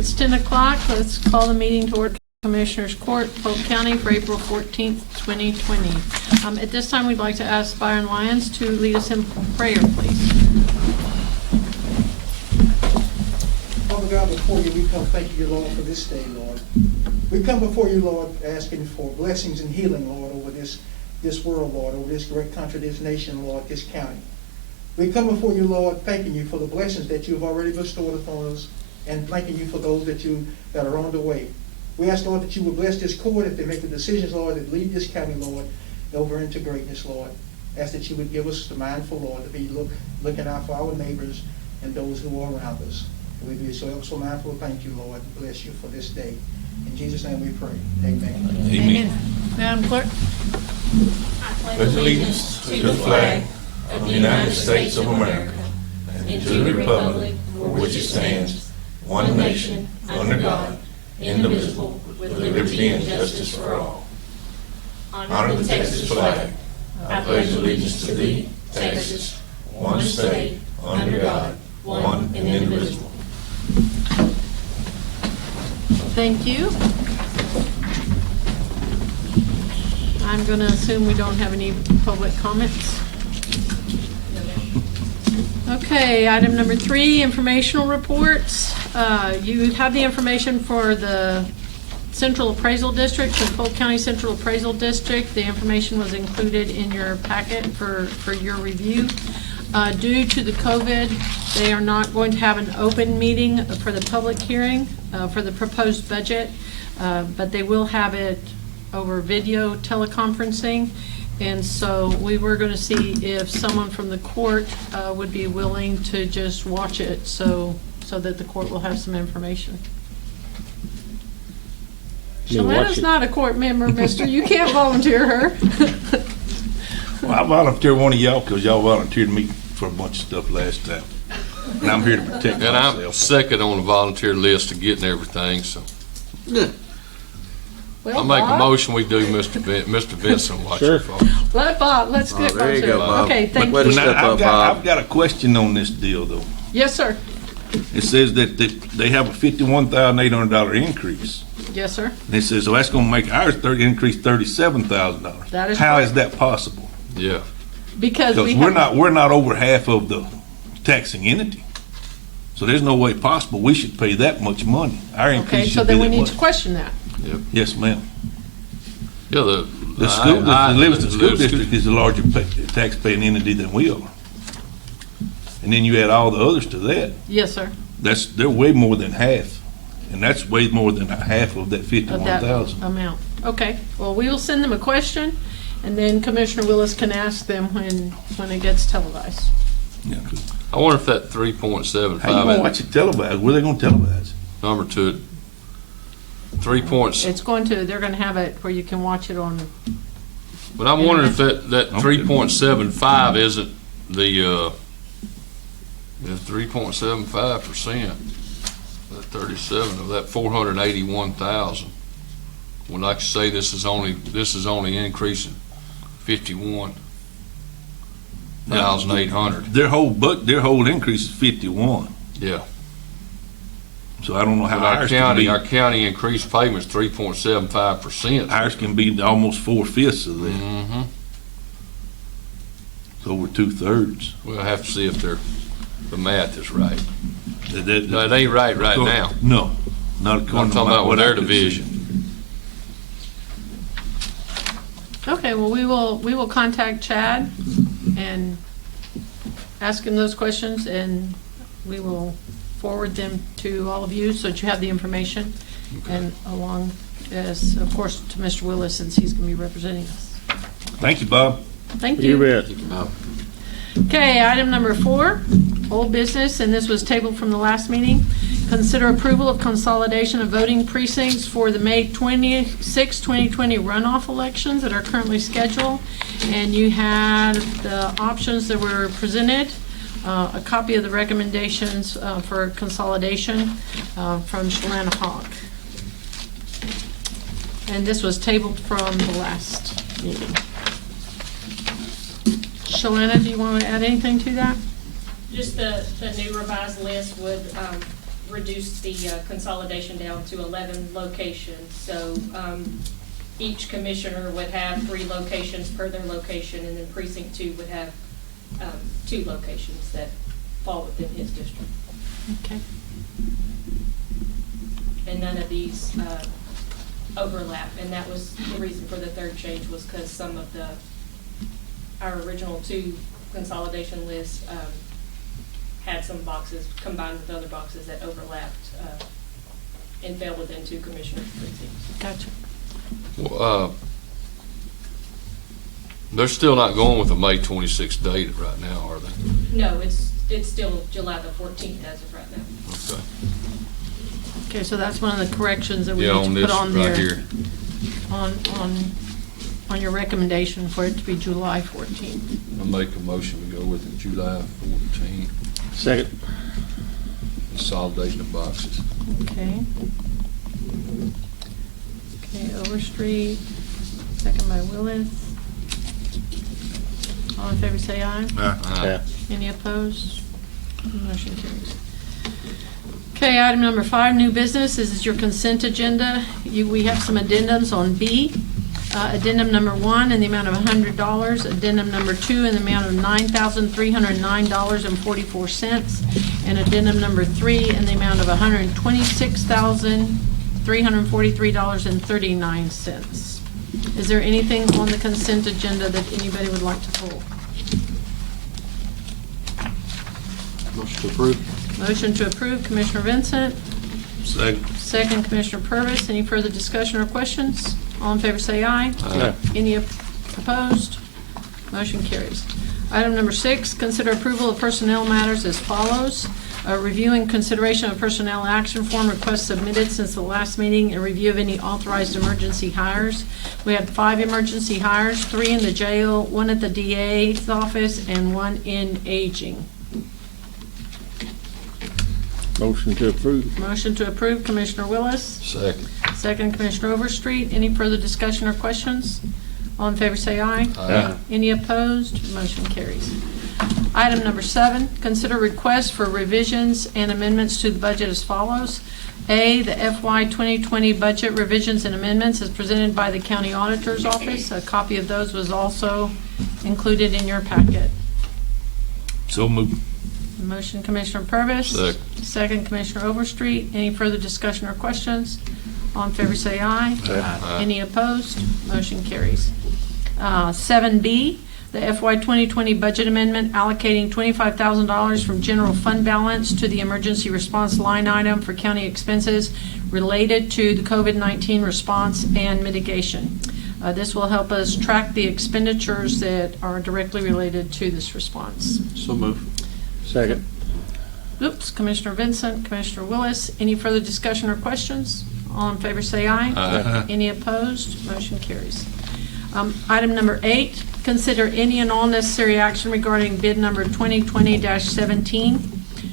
It's 10 o'clock. Let's call the meeting to order. Commissioners Court, Polk County for April 14th, 2020. At this time, we'd like to ask Byron Lyons to lead us in prayer, please. Father God, before you, we come thanking you, Lord, for this day, Lord. We come before you, Lord, asking for blessings and healing, Lord, over this world, Lord, over this great country, this nation, Lord, this county. We come before you, Lord, thanking you for the blessings that you have already bestowed upon us and thanking you for those that are on the way. We ask, Lord, that you would bless this court if they make the decisions, Lord, that lead this county, Lord, over into greatness, Lord. Ask that you would give us the mindful, Lord, to be looking out for our neighbors and those who are around us. And we be so mindful. Thank you, Lord. Bless you for this day. In Jesus' name we pray. Amen. Amen. Madam Clerk. Pledge allegiance to the flag of the United States of America and to the republic for which it stands, one nation, under God, indivisible, with liberty and justice for all. Honor the Texas flag. I pledge allegiance to thee, Texas, one state, under God, one and indivisible. Thank you. I'm going to assume we don't have any public comments. Okay, item number 3, informational reports. You have the information for the Central Appraisal District, the Polk County Central Appraisal District. The information was included in your packet for your review. Due to the COVID, they are not going to have an open meeting for the public hearing for the proposed budget, but they will have it over video teleconferencing. And so we were going to see if someone from the court would be willing to just watch it so that the court will have some information. Shalana's not a court member, mister. You can't volunteer her. Well, I volunteer one of y'all because y'all volunteered me for a bunch of stuff last time. And I'm here to protect And myself. I'm second on the volunteer list of getting everything, so. Well, I'll make a Bob, motion, we do Mr. Vincent watch Sure. it for us. Let Bob, let's get there you Bob go, to- Bob. Okay, thank Way to you. step Now, up, Bob. I've got a question on this deal, though. Yes, sir. It says that they have a $51,800 increase. Yes, sir. And it says, so that's going to make ours increase $37,000. That is How correct. is that possible? Yeah, Because Because we're not over half of the taxing entity. So there's no way possible we should pay that much money. Our increase Okay, so should be then we that need much. to question that. Yes, ma'am. yeah, The Livingston School District is a larger tax-paying entity than we are. And then you add all the others to that. Yes, sir. They're way more than half, and that's way more than half of that Of that 51,000. amount. Okay, well, we will send them a question, and then Commissioner Willis can ask them when it gets televised. Yeah. I wonder if that 3.75. How you gonna watch it televised? Where they gonna televise? Number 2, 3 points. They're gonna have it where you can watch it on, But I'm wondering if that 3.75 isn't the 3.75%, that 37 of that 481,000. When like I say, this is only increasing 51,800. Their whole increase is 51. Yeah. So I don't know how But ours can be. our county increased payments 3.75%. Ours can be almost 4/5 of that. Mm-hmm. So we're 2/3. We'll have to see if the math is right. That- No, it ain't right now. No, not I'm according to talking about what with I their could see. division. okay, well, we will contact Chad and ask him those questions, and we will forward them to all of you so that you have the information. Okay. And along as, of course, to Mr. Willis, since he's gonna be representing us. Thank you, Bob. Thank You you. bet. Okay, item number 4, old business, and this was tabled from the last meeting. Consider approval of consolidation of voting precincts for the May 26, 2020 runoff elections that are currently scheduled. And you had the options that were presented, a copy of the recommendations for consolidation from Shalana Hawk. And this was tabled from the last meeting. Shalana, do you want to add anything to that? Just the new revised list would reduced the consolidation down to 11 locations. So each commissioner would have 3 locations per their location, and then precinct 2 would have 2 locations that fall within his district. Okay. And none of these overlap, and that was the reason for the third change, was because some of our original 2 consolidation lists had some boxes combined with other boxes that overlapped and fell within 2 commissioners' precincts. Gotcha. Well, they're still not going with the May 26th date right now, are they? No, it's still July the 14th as of right now. Okay. Okay, so that's one of the corrections that we Yeah, need on to put this on right there. here. On your recommendation for it to be July 14th. I make a motion to go with it July 14th, Second. consolidating the boxes. Okay. Okay, Overstreet, second by Willis. All in favor, say aye. Aye. Any opposed? Motion carries. Okay, item number 5, new business. This is your consent agenda. We have some addendums on B. Addendum number 1 in the amount of $100. Addendum number 2 in the amount of $9,309.44. And addendum number 3 in the amount of $126,343.39. Is there anything on the consent agenda that anybody would like to pull? Motion to approve. Motion to approve, Commissioner Vincent. Second. Second, Commissioner Purvis. Any further discussion or questions? All in favor say aye. Aye. Any opposed? Motion carries. Item number 6, consider approval of personnel matters as follows. Review and consideration of personnel action form requests submitted since the last meeting, and review of any authorized emergency hires. We had 5 emergency hires, 3 in the jail, 1 at the DA's office, and 1 in aging. Motion to approve. Motion to approve, Commissioner Willis. Second. Second, Commissioner Overstreet. Any further discussion or questions? All in favor say aye. Aye. Any opposed? Motion carries. Item number 7, consider requests for revisions and amendments to the budget as follows. A, the FY 2020 budget revisions and amendments is presented by the County Auditor's Office. A copy of those was also included in your packet. So moved. Motion, Commissioner Purvis. Second. Second, Commissioner Overstreet. Any further discussion or questions? All in favor say aye. Aye. Any opposed? Motion carries. 7B, the FY 2020 budget amendment allocating $25,000 from general fund balance to the emergency response line item for county expenses related to the COVID-19 response and mitigation. This will help us track the expenditures that are directly related to this response. So move. Second. Oops, Commissioner Vincent, Commissioner Willis. Any further discussion or questions? All in favor say aye. Aye. Any opposed? Motion carries. Item number 8, consider any and all necessary action regarding bid number 2020-17,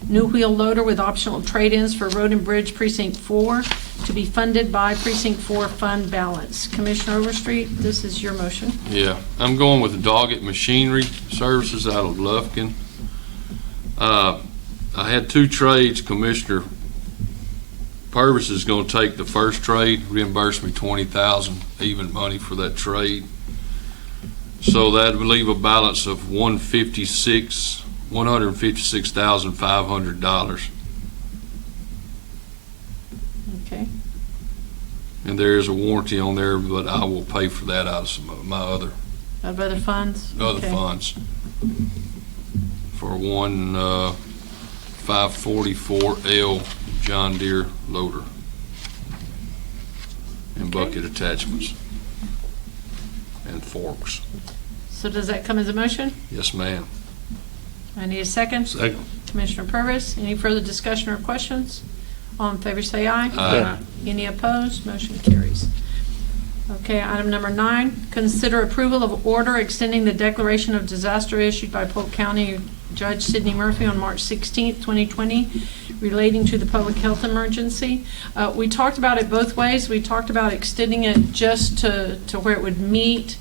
new wheel loader with optional trade-ins for Road and Bridge Precinct 4 to be funded by Precinct 4 fund balance. Commissioner Overstreet, this is your motion. Yeah, I'm going with Doggett Machinery Services out of Lufkin. I had 2 trades. Commissioner Purvis is going to take the first trade, reimburse me $20,000 even money for that trade. So that would leave a balance of $156,500. Okay. And there is a warranty on there, but I will pay for that out of some of my other Of other funds? Okay. funds. For one 544L John Deere loader and bucket attachments and forks. So does that come as a motion? Yes, ma'am. I need a second. Second. Commissioner Purvis, any further discussion or questions? All in favor say aye. Aye. Any opposed? Motion carries. Okay, item number 9, consider approval of order extending the declaration of disaster issued by Polk County Judge Sidney Murphy on March 16th, 2020, relating to the public health emergency. We talked about it both ways. We talked about extending it just to where it would meet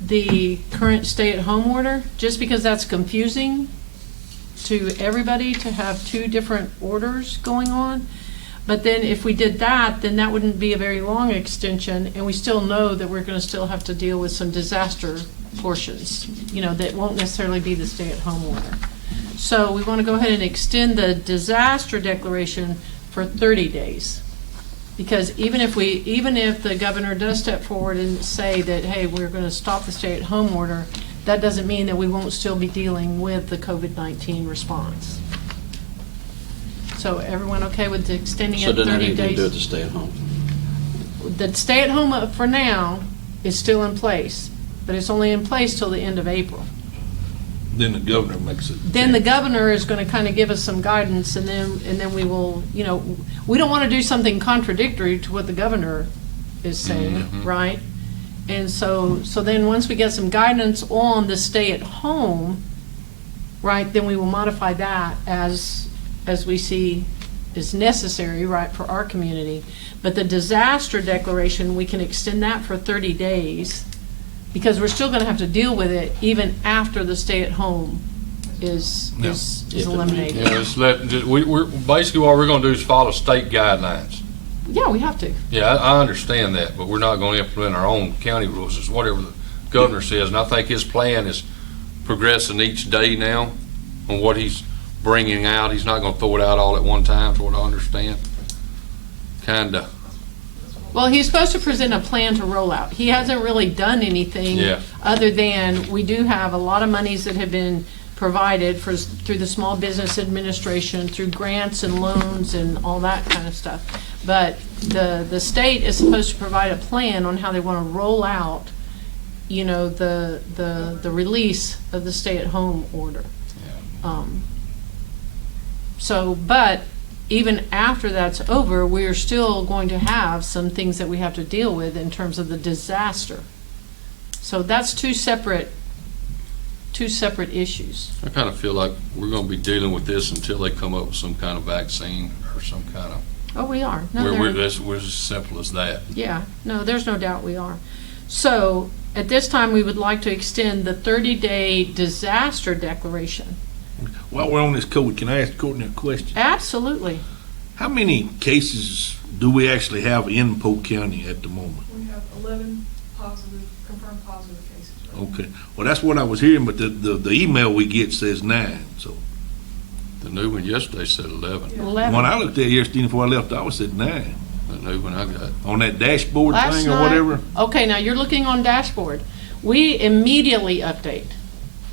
the current stay-at-home order, just because that's confusing to everybody to have 2 different orders going on. But then if we did that, then that wouldn't be a very long extension, and we still know that we're gonna still have to deal with some disaster portions, that won't necessarily be the stay-at-home order. So we wanna go ahead and extend the disaster declaration for 30 days. Because even if the governor does step forward and say that, hey, we're gonna stop the stay-at-home order, that doesn't mean that we won't still be dealing with the COVID-19 response. So everyone okay with extending So it 30 doesn't have days? anything to do with the stay at home? The stay-at-home for now is still in place, but it's only in place till the end of April. Then the governor makes it. Then the governor is gonna kind of give us some guidance, and then we will, we don't want to do something contradictory to what the governor is saying, right? And so then once we get some guidance on the stay-at-home, right, then we will modify that as we see is necessary, right, for our community. But the disaster declaration, we can extend that for 30 days, because we're still gonna have to deal with it even after the stay-at-home is eliminated. Yeah, we're, basically what we're gonna do is follow state guidelines. Yeah, we have to. Yeah, I understand that, but we're not gonna implement our own county rules. It's whatever the governor says, and I think his plan is progressing each day now on what he's bringing out. He's not gonna throw it out all at one time, is what I understand. Kinda. Well, he's supposed to present a plan to roll out. He hasn't really done anything Yeah. other than we do have a lot of monies that have been provided through the Small Business Administration, through grants and loans and all that kind of stuff. But the state is supposed to provide a plan on how they want to roll out, the release of the stay-at-home order. But even after that's over, we're still going to have some things that we have to deal with in terms of the disaster. So that's two separate issues. I kind of feel like we're gonna be dealing with this until they come up with some kind of vaccine or some kind of, Oh, we are. No, we're there- as simple as that. Yeah, no, there's no doubt we are. So at this time, we would like to extend the 30-day disaster declaration. While we're on this code, can I ask Courtney a question? Absolutely. How many cases do we actually have in Polk County at the moment? We have 11 confirmed positive cases. Right? Okay, well, that's what I was hearing, but the email we get says 9, so. The new one yesterday said 11. Yeah. 11. When I looked at it yesterday before I left, I was at 9, The new one I got. on that dashboard Last thing or night- whatever. Okay, now you're looking on dashboard. We immediately update.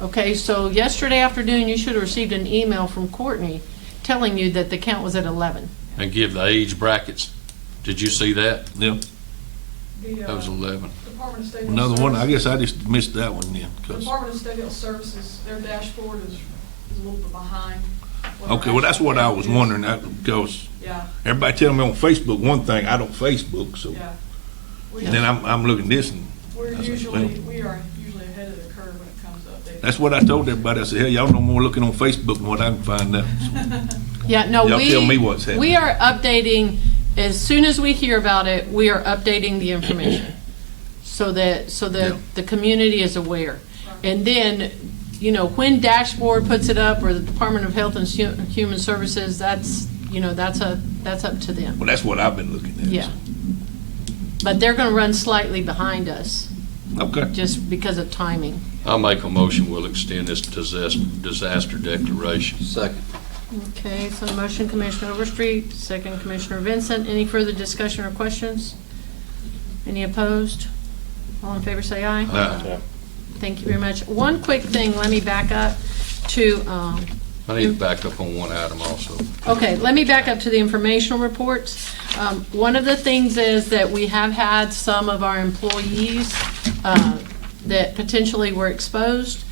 Okay, so yesterday afternoon, you should have received an email from Courtney telling you that the count was at 11. And give the age brackets. Did you see that? Yeah, The That was 11. Department of State Health another one, I Services- guess I just missed that one then, The 'cause- Department of State Health Services, their dashboard is a little bit behind. what our okay, well, that's actual what I count was is. wondering, because Yeah, everybody telling me on Facebook one thing, I don't Facebook, so. yeah. We- And then I'm looking this and We are I said, usually well. ahead of the curve when it comes to updating. that's what I told everybody. I said, hell, y'all know more looking on Facebook than what I can find out. So, Yeah, no, Y'all tell me what's happening. We are updating, as soon as we hear about it, we are updating the information so that Yeah. the community is aware. And then, when Dashboard puts it up, or the Department of Health and Human Services, that's up to them. well, that's what I've been looking at. Yeah. But they're gonna run slightly behind us, Okay. just because of timing. I'll make a motion, we'll extend this disaster declaration. Second. Okay, so the motion, Commissioner Overstreet, second Commissioner Vincent. Any further discussion or questions? Any opposed? All in favor, say aye. Aye. Thank you very much. One quick thing, let me back up to, I need to back up on one item also. okay, let me back up to the informational reports. One of the things is that we have had some of our employees that potentially were exposed.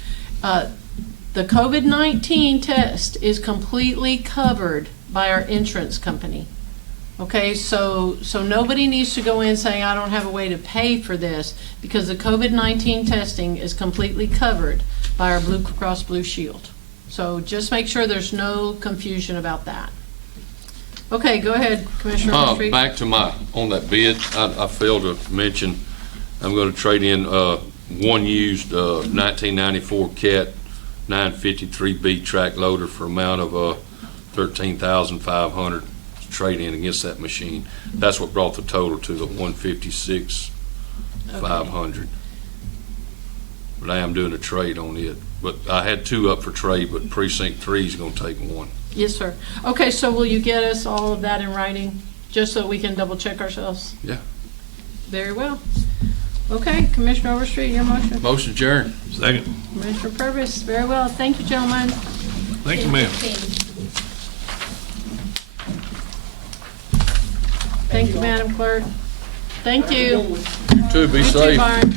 The COVID-19 test is completely covered by our insurance company. Okay, so nobody needs to go in saying, I don't have a way to pay for this, because the COVID-19 testing is completely covered by our Blue Cross Blue Shield. So just make sure there's no confusion about that. Okay, go ahead, Commissioner Overstreet. Back to on that bid, I failed to mention, I'm gonna trade in, one used, 1994 Cat 953B track loader for amount of $13,500 to trade in against that machine. That's what brought the total to the $156,500. But I am doing a trade on it. But I had 2 up for trade, but precinct 3 is going to take 1. Yes, sir. Okay, so will you get us all of that in writing, just so we can double check ourselves? Yeah. Very well. Okay, Commissioner Overstreet, your motion. Motion adjourned. Second. Commissioner Purvis, very well. Thank you, gentlemen. Thank you, ma'am. Thank you, Madam Clerk. Thank you. Two, be You too, safe. Byron.